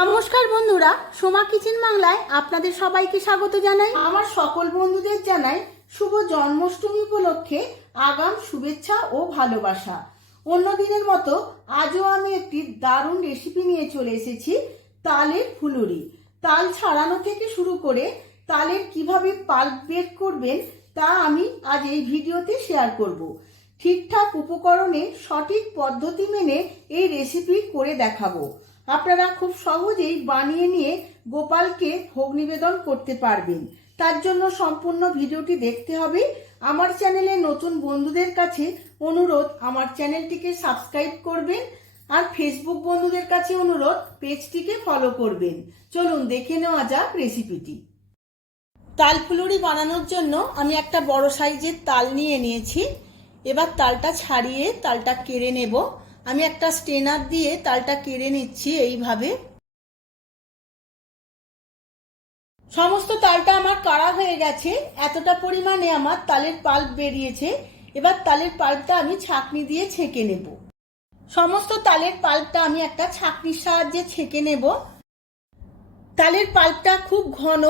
নমস্কার বন্ধুরা, সোমা কিচেন বাংলায় আপনাদের সবাইকে স্বাগত জানাই। আমার সকল বন্ধুদের জানাই শুভ জন্মাষ্টমী উপলক্ষে আগাম শুভেচ্ছা ও ভালোবাসা। অন্য দিনের মতো আজও আমি একটি দারুণ রেসিপি নিয়ে চলে এসেছি, তালের ফুলুরি। তাল ছাড়ানো থেকে শুরু করে তালের কিভাবে পাল্প বের করবেন তা আমি আজ এই ভিডিওতে শেয়ার করব। ঠিকঠাক উপকরণে সঠিক পদ্ধতি মেনে এই রেসিপি করে দেখাবো। আপনারা খুব সহজেই বানিয়ে নিয়ে গোপালকে ভোগ নিবেদন করতে পারবেন। তার জন্য সম্পূর্ণ ভিডিওটি দেখতে হবে। আমার চ্যানেলে নতুন বন্ধুদের কাছে অনুরোধ, আমার চ্যানেলটিকে সাবস্ক্রাইব করবেন, আর ফেসবুক বন্ধুদের কাছে অনুরোধ, পেজটিকে ফলো করবেন। চলুন দেখে নেওয়া যাক রেসিপিটি। তাল ফুলুরি বানানোর জন্য আমি একটা বড় সাইজের তাল নিয়ে নিয়েছি। এবার তালটা ছাড়িয়ে তালটা কেড়ে নেব। আমি একটা স্ট্রেনার দিয়ে তালটা কেড়ে নিচ্ছি। এইভাবে সমস্ত তালটা আমার কাড়া হয়ে গেছে। এতটা পরিমাণে আমার তালের পাল্প বেরিয়েছে। এবার তালের পাল্পটা আমি ছাঁকনি দিয়ে ছেঁকে নেব। সমস্ত তালের পাল্পটা আমি একটা ছাঁকনির সাহায্যে ছেঁকে নেব। তালের পাল্পটা খুব ঘন,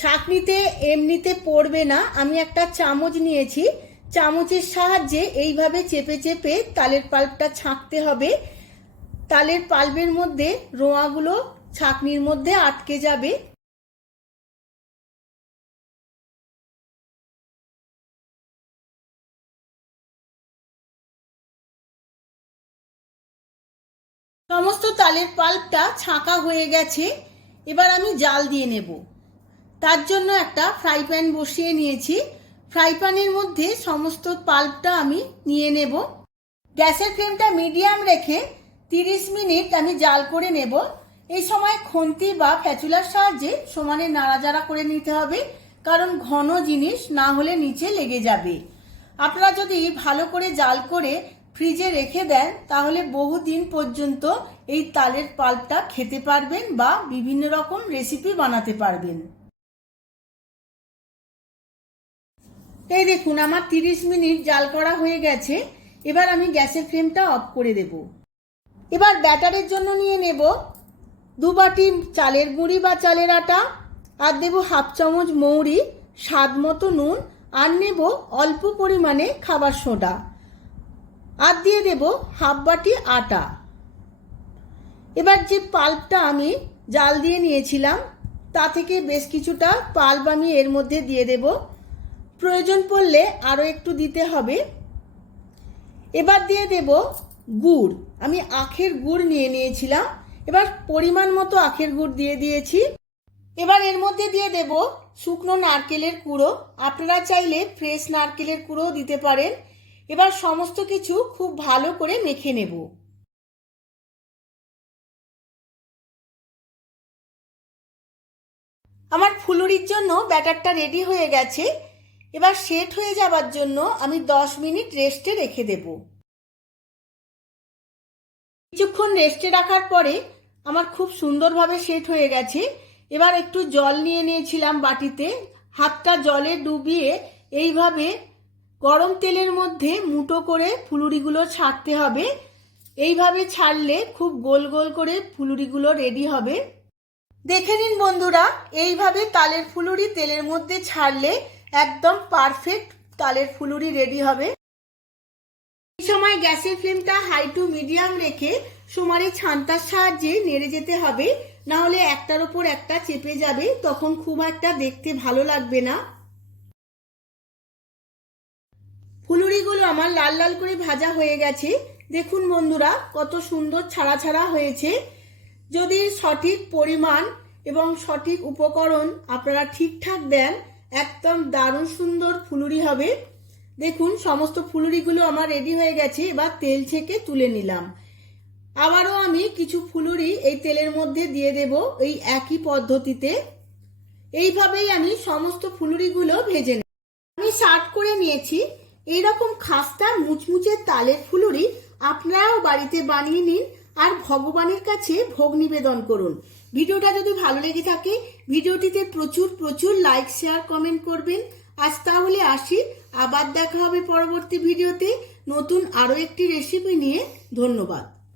ছাঁকনিতে এমনিতে পড়বে না। আমি একটা চামচ নিয়েছি, চামচের সাহায্যে এইভাবে চেপে চেপে তালের পাল্পটা ছাঁকতে হবে। তালের পাল্পের মধ্যে রোঁয়াগুলো ছাঁকনির মধ্যে আটকে যাবে। সমস্ত তালের পাল্পটা ছাঁকা হয়ে গেছে। এবার আমি জাল দিয়ে নেব। তার জন্য একটা ফ্রাই প্যান বসিয়ে নিয়েছি। ফ্রাই প্যানের মধ্যে সমস্ত পাল্পটা আমি নিয়ে নেব। গ্যাসের ফ্লেমটা মিডিয়াম রেখে 30 মিনিট আমি জাল করে নেব। এই সময় খুন্তি বা স্প্যাচুলার সাহায্যে সমানে নাড়াচাড়া করে নিতে হবে, কারণ ঘন জিনিস না হলে নিচে লেগে যাবে। আপনারা যদি ভালো করে জাল করে ফ্রিজে রেখে দেন তাহলে বহুদিন পর্যন্ত এই তালের পাল্পটা খেতে পারবেন বা বিভিন্ন রকম রেসিপি বানাতে পারবেন। এই দেখুন, আমার 30 মিনিট জাল করা হয়ে গেছে। এবার আমি গ্যাসের ফ্লেমটা অফ করে দেব। এবার ব্যাটারের জন্য নিয়ে নেব 2 বাটি চালের গুঁড়ি বা চালের আটা, আর দেব হাফ চামচ মৌরি, স্বাদ মতো নুন, আর নেব অল্প পরিমাণে খাবার সোডা, আর দিয়ে দেব হাফ বাটি আটা। এবার যে পাল্পটা আমি জাল দিয়ে নিয়েছিলাম তা থেকে বেশ কিছুটা পাল্প আমি এর মধ্যে দিয়ে দেব। প্রয়োজন পড়লে আরও একটু দিতে হবে। এবার দিয়ে দেব গুড়। আমি আখের গুড় নিয়ে নিয়েছিলাম। এবার পরিমাণ মতো আখের গুড় দিয়ে দিয়েছি। এবার এর মধ্যে দিয়ে দেব শুকনো নারকেলের কুড়ো। আপনারা চাইলে ফ্রেশ নারকেলের কুড়োও দিতে পারেন। এবার সমস্ত কিছু খুব ভালো করে মেখে নেব। আমার ফুলুরির জন্য ব্যাটারটা রেডি হয়ে গেছে। এবার সেট হয়ে যাবার জন্য আমি 10 মিনিট রেস্টে রেখে দেব। কিছুক্ষণ রেস্টে রাখার পরে আমার খুব সুন্দরভাবে সেট হয়ে গেছে। এবার একটু জল নিয়ে নিয়েছিলাম বাটিতে, হাতটা জলে ডুবিয়ে এইভাবে গরম তেলের মধ্যে মুঠো করে ফুলুরিগুলো ছাড়তে হবে। এইভাবে ছাড়লে খুব গোল গোল করে ফুলুরিগুলো রেডি হবে। দেখে নিন বন্ধুরা, এইভাবে তালের ফুলুরি তেলের মধ্যে ছাড়লে একদম পারফেক্ট তালের ফুলুরি রেডি হবে। এই সময় গ্যাসের ফ্লেমটা হাই টু মিডিয়াম রেখে সমানে ছান্তার সাহায্যে নেড়ে যেতে হবে, না হলে একটার উপর একটা চেপে যাবে, তখন খুব একটা দেখতে ভালো লাগবে না। ফুলুরিগুলো আমার লাল লাল করে ভাজা হয়ে গেছে। দেখুন বন্ধুরা, কত সুন্দর ছাড়া ছাড়া হয়েছে। যদি সঠিক পরিমাণ এবং সঠিক উপকরণ আপনারা ঠিকঠাক দেন, একদম দারুণ সুন্দর ফুলুরি হবে। দেখুন, সমস্ত ফুলুরিগুলো আমার রেডি হয়ে গেছে। এবার তেল ছেঁকে তুলে নিলাম। আবারও আমি কিছু ফুলুরি এই তেলের মধ্যে দিয়ে দেব এই একই পদ্ধতিতে। এইভাবেই আমি সমস্ত ফুলুরিগুলো ভেজে নেব। আমি সার্ভ করে নিয়েছি। এইরকম খাস্তা মুচমুচে তালের ফুলুরি আপনারাও বাড়িতে বানিয়ে নিন আর ভগবানের কাছে ভোগ নিবেদন করুন। ভিডিওটা যদি ভালো লেগে থাকে ভিডিওটিতে প্রচুর প্রচুর লাইক, শেয়ার, কমেন্ট করবেন। আজ তাহলে আসি, আবার দেখা হবে পরবর্তী ভিডিওতে নতুন আরও একটি রেসিপি নিয়ে। ধন্যবাদ।